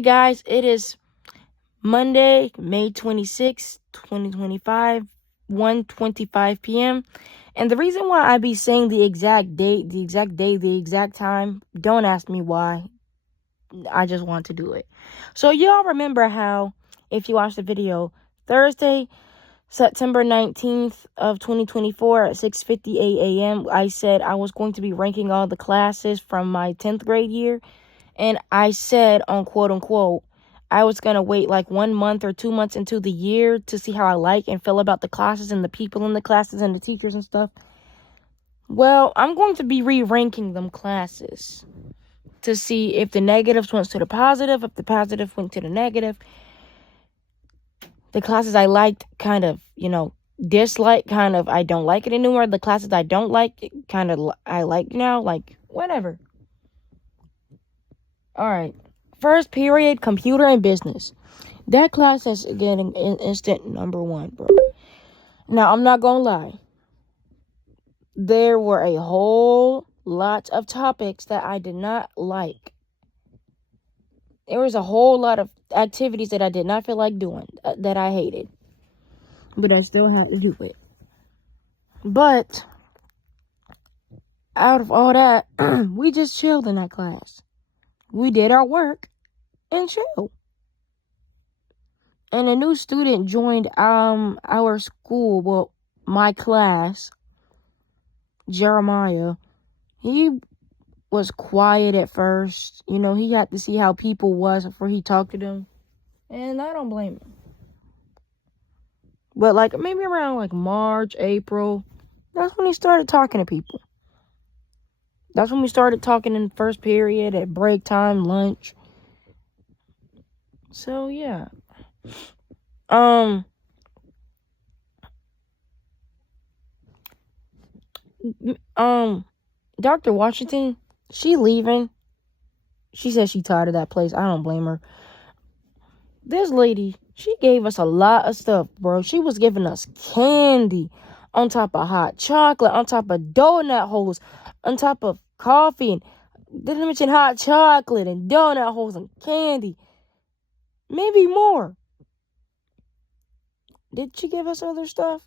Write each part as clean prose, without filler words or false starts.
Guys, it is Monday, May 26th, 2025, 1:25 p.m. And the reason why I be saying the exact date, the exact day, the exact time, don't ask me why. I just want to do it. So y'all remember how, if you watched the video, Thursday, September 19th of 2024 at 6:58 a.m., I said I was going to be ranking all the classes from my 10th grade year. And I said on quote unquote, I was going to wait like 1 month or 2 months into the year to see how I like and feel about the classes and the people in the classes and the teachers and stuff. Well, I'm going to be re-ranking them classes to see if the negatives went to the positive, if the positive went to the negative. The classes I liked kind of, dislike, kind of I don't like it anymore. The classes I don't like, kind of I like now, like whatever. All right. First period, computer and business. That class is getting instant number 1, bro. Now, I'm not gonna lie. There were a whole lot of topics that I did not like. There was a whole lot of activities that I did not feel like doing, that I hated. But I still had to do it. But out of all that, we just chilled in that class. We did our work and chilled. And a new student joined our school, well, my class, Jeremiah. He was quiet at first. He had to see how people was before he talked to them. And I don't blame him. But like maybe around like March, April, that's when he started talking to people. That's when we started talking in the first period, at break time, lunch. So yeah. Dr. Washington, she leaving. She said she tired of that place. I don't blame her. This lady, she gave us a lot of stuff, bro. She was giving us candy on top of hot chocolate, on top of donut holes, on top of coffee, and didn't mention hot chocolate and donut holes and candy. Maybe more. Did she give us other stuff?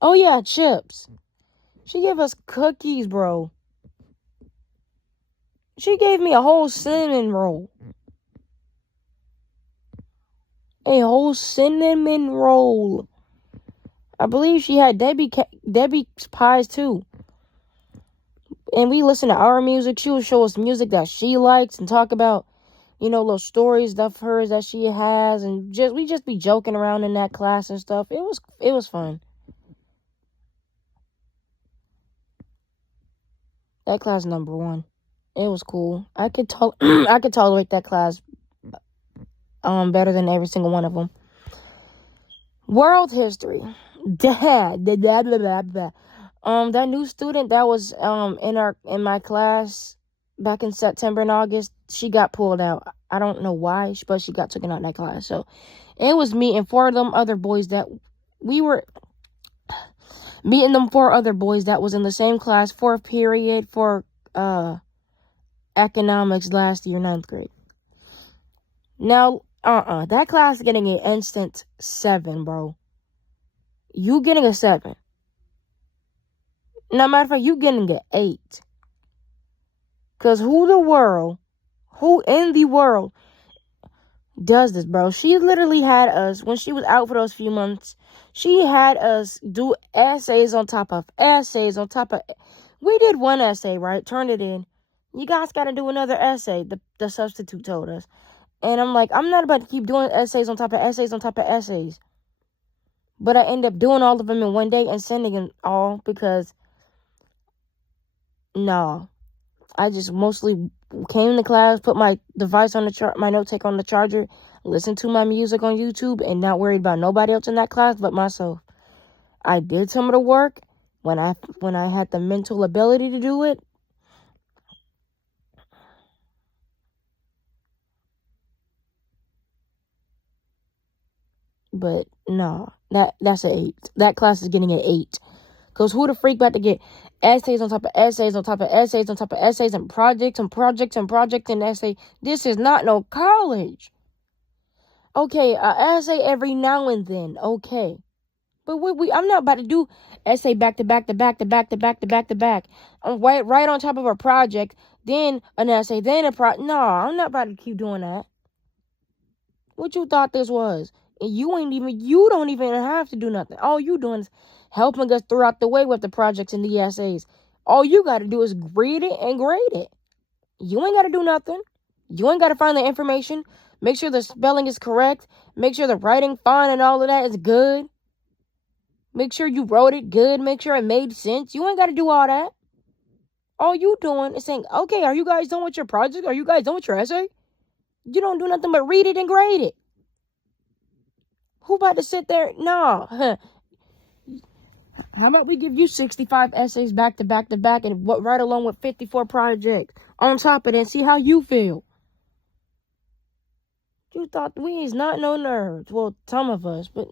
Oh yeah, chips. She gave us cookies, bro. She gave me a whole cinnamon roll. A whole cinnamon roll. I believe she had Debbie's pies too. And we listen to our music. She would show us music that she likes and talk about, little stories of hers that she has, and we just be joking around in that class and stuff. It was fun. That class number 1. It was cool. I could tolerate that class better than every single one of them. World history. That new student that was in my class back in September and August, she got pulled out. I don't know why, but she got taken out of that class. So it was me and 4 of them other boys that we were meeting them 4 other boys that was in the same class, 4th period for economics last year, 9th grade. Now, that class is getting an instant 7, bro. You getting a 7. No matter of fact, you getting an 8. Because who in the world does this, bro? She literally had us, when she was out for those few months, she had us do essays on top of essays on top of... We did one essay, right? Turned it in. You guys got to do another essay, the substitute told us. And I'm like, I'm not about to keep doing essays on top of essays on top of essays. But I end up doing all of them in one day and sending them all because... No. I just mostly came to class, put my device on my note take on the charger, listen to my music on YouTube, and not worried about nobody else in that class but myself. I did some of the work when I had the mental ability to do it. But no, that's an 8. That class is getting an 8 Because who the freak about to get essays on top of essays on top of essays on top of essays and projects and projects and projects and essay? This is not no college. Okay, an essay every now and then. Okay. But I'm not about to do essay back to back to back to back to back to back to back. I'm right on top of a project, then an essay, then a No, I'm not about to keep doing that. What you thought this was? And you don't even have to do nothing. All you doing is helping us throughout the way with the projects and the essays. All you got to do is read it and grade it. You ain't got to do nothing. You ain't got to find the information. Make sure the spelling is correct. Make sure the writing, font, and all of that is good. Make sure you wrote it good. Make sure it made sense. You ain't got to do all that. All you doing is saying, okay, are you guys done with your project? Are you guys done with your essay? You don't do nothing but read it and grade it. Who about to sit there? No. How about we give you 65 essays back to back to back and right along with 54 projects on top of that and see how you feel? You thought we is not no nerds. Well, some of us, but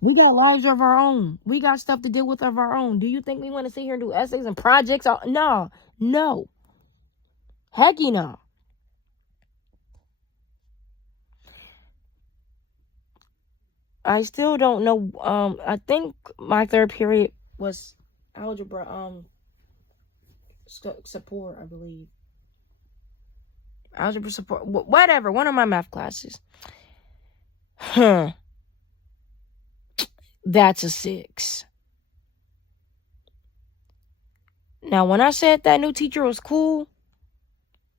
we got lives of our own. We got stuff to deal with of our own. Do you think we want to sit here and do essays and projects? No. Hecky no. I still don't know. I think my third period was algebra support, I believe. Algebra support, whatever. One of my math classes. That's a 6. Now, when I said that new teacher was cool,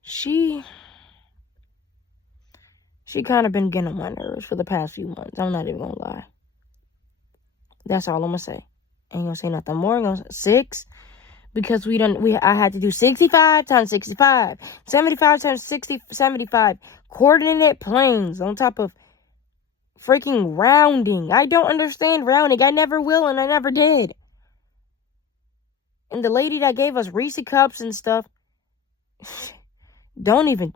she kind of been getting on my nerves for the past few months. I'm not even gonna lie. That's all I'm gonna say. Ain't gonna say nothing more. I'm gonna say 6 because I had to do 65 times 65, 75 times 60, 75 coordinate planes on top of freaking rounding. I don't understand rounding. I never will, and I never did. And the lady that gave us Reese cups and stuff, don't even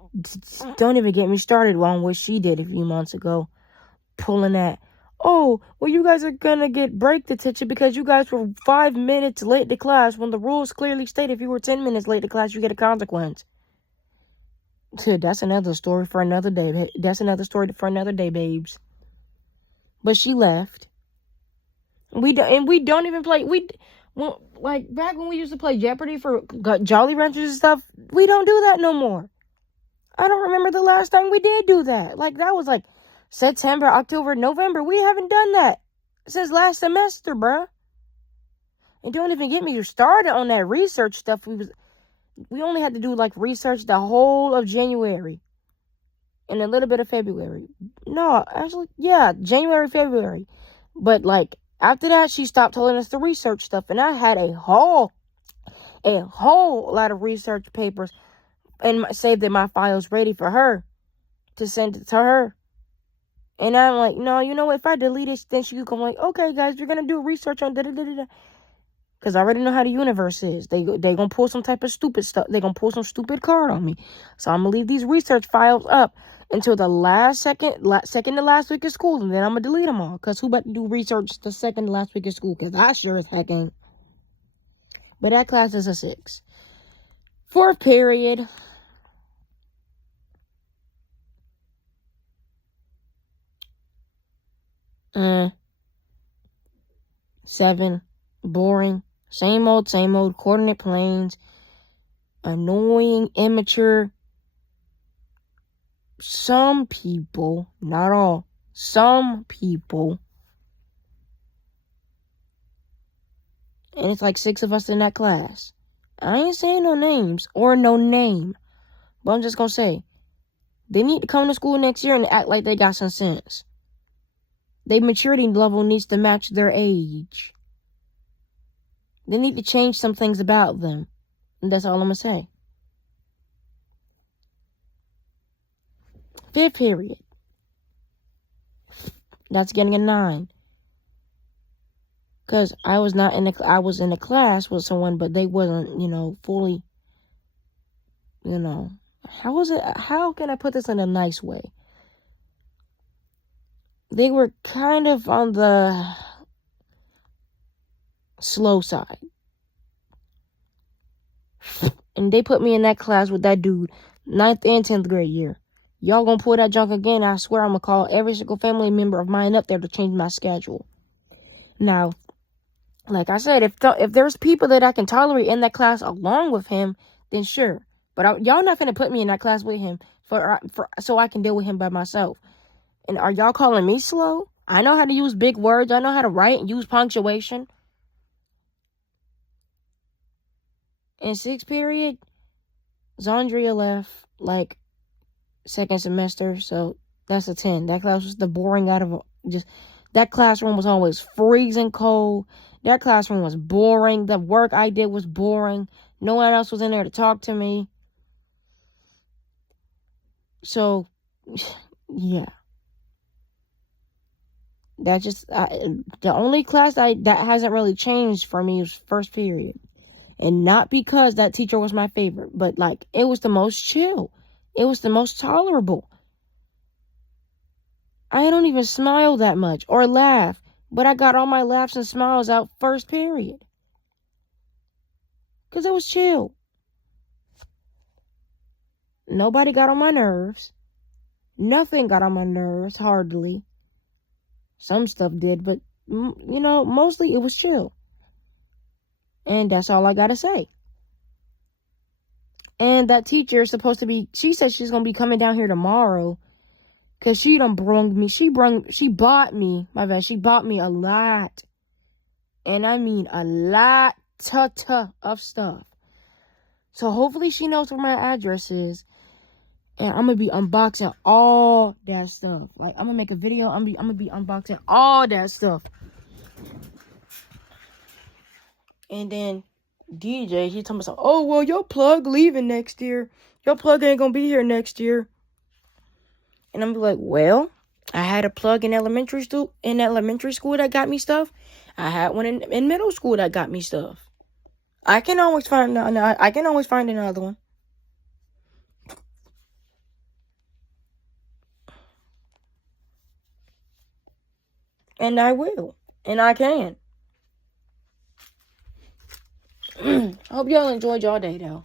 get me started on what she did a few months ago, pulling that. Oh, well, you guys are gonna get break detention because you guys were 5 minutes late to class when the rules clearly state if you were 10 minutes late to class, you get a consequence. That's another story for another day. That's another story for another day, babes. But she left. We don't even play. Like back when we used to play Jeopardy for Jolly Ranchers and stuff. We don't do that no more. I don't remember the last time we did do that. Like that was like September, October, November. We haven't done that since last semester, bruh. And don't even get me started on that research stuff. We only had to do like research the whole of January and a little bit of February. No, actually, yeah, January, February. But like after that, she stopped telling us the research stuff, and I had a whole lot of research papers and saved in my files ready for her to send it to her. And I'm like, no, you know what? If I delete it, then she could come like, okay, guys, you're gonna do research on da-da-da-da-da. Because I already know how the universe is. They gonna pull some type of stupid stuff. They gonna pull some stupid card on me. So I'm gonna leave these research files up until the second to last week of school, and then I'm gonna delete them all. Because who about to do research the second to last week of school? Because I sure as heck ain't. But that class is a 6. Fourth period. Seven. Boring. Same old, coordinate planes. Annoying, immature. Some people, not all, some people, and it's like 6 of us in that class. I ain't saying no names or no name, but I'm just gonna say, they need to come to school next year and act like they got some sense. Their maturity level needs to match their age. They need to change some things about them. And that's all I'm gonna say. 5th period. That's getting a 9. Because I was in a class with someone, but they wasn't, fully, how can I put this in a nice way? They were kind of on the slow side. And they put me in that class with that dude 9th and 10th grade year. Y'all gonna pull that junk again, I swear I'm gonna call every single family member of mine up there to change my schedule. Now, like I said, if there's people that I can tolerate in that class along with him, then sure. But y'all not gonna put me in that class with him for so I can deal with him by myself. And are y'all calling me slow? I know how to use big words. I know how to write and use punctuation. In 6th period, Zandria left like 2nd semester, so that's a 10. That class was the boring out of just. That classroom was always freezing cold. That classroom was boring. The work I did was boring. No one else was in there to talk to me. So, yeah. That just, the only class that hasn't really changed for me was 1st period. And not because that teacher was my favorite, but like, it was the most chill. It was the most tolerable. I don't even smile that much or laugh, but I got all my laughs and smiles out 1st period. Because it was chill. Nobody got on my nerves. Nothing got on my nerves, hardly. Some stuff did, but, mostly it was chill. And that's all I gotta say. And that teacher is supposed to be, she said she's gonna be coming down here tomorrow. Because she bought me a lot. And I mean a lot of stuff. So hopefully she knows where my address is. And I'm going to be unboxing all that stuff. Like, I'm going to make a video. I'm going to be unboxing all that stuff. And then DJ, he told me, oh, well, your plug leaving next year. Your plug ain't going to be here next year. And I'm like, well, I had a plug in elementary school that got me stuff. I had one in middle school that got me stuff. I can always find another one. And I will. And I can. I hope y'all enjoyed y'all day, though.